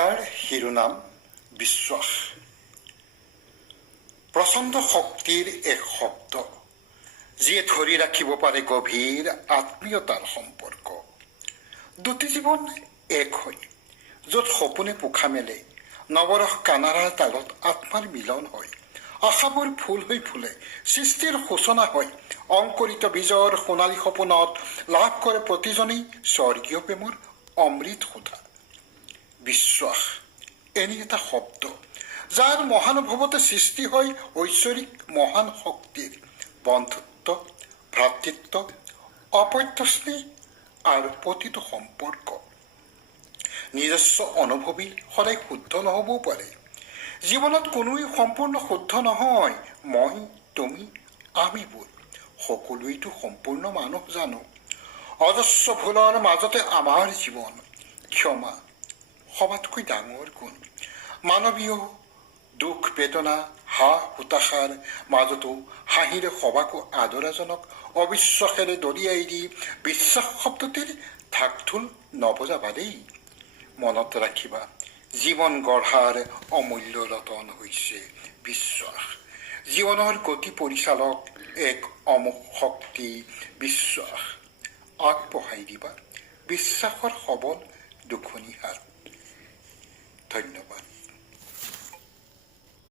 যাৰ শিৰোনাম বিশ্বাস। প্ৰচণ্ড শক্তিৰ এক শব্দ, যিয়ে ধৰি ৰাখিব পাৰে গভীৰ আত্মীয়তাৰ সম্পৰ্ক। দুটি জীৱন এক হয়, য'ত সপোনে পোখা মেলে, নৱৰস কানাৰাৰ তালত আত্মাৰ মিলন হয়, আশাবোৰ ফুল হৈ ফুলে, সৃষ্টিৰ সূচনা হয়, অংকুৰিত বীজৰ সোণালী সপোনত লাভ কৰে প্ৰতিজনেই স্বৰ্গীয় প্ৰেমৰ অমৃত সুধা। বিশ্বাস এনে এটা শব্দ, যাৰ মহানুভৱতে সৃষ্টি হয় ঐশ্বৰিক মহান শক্তিৰ বন্ধুত্ব, ভ্ৰাতৃত্ব, অপত্যস্নেহ আৰু প্ৰতিটো সম্পৰ্ক। নিজস্ব অনুভৱী সদায় শুদ্ধ নহ'বও পাৰে। জীৱনত কোনোৱেই সম্পূৰ্ণ শুদ্ধ নহয়। মই, তুমি, আমিবোৰ সকলোৱেইতো সম্পূৰ্ণ মানুহ জানো। অজস্ৰ ভুলৰ মাজতে আমাৰ জীৱন। ক্ষমা সবাতকৈ ডাঙৰ গুণ। মানৱীয় দুখ বেদনা, হাঁহ হুতাশাৰ মাজতো হাঁহিৰে সবাকো আদৰাজনক অবিশ্বাসেৰে দলিয়াই দি বিশ্বাস শব্দটিৰ ঢাকঢোল নবজাবা দেই। মনত ৰাখিবা, জীৱন গঢ়াৰ অমূল্য ৰতন হৈছে বিশ্বাস। জীৱনৰ গতি পৰিচালক এক অমোঘ শক্তি বিশ্বাস। আগবঢ়াই দিবা বিশ্বাসৰ সবল দুখনি হাত। ধন্যবাদ।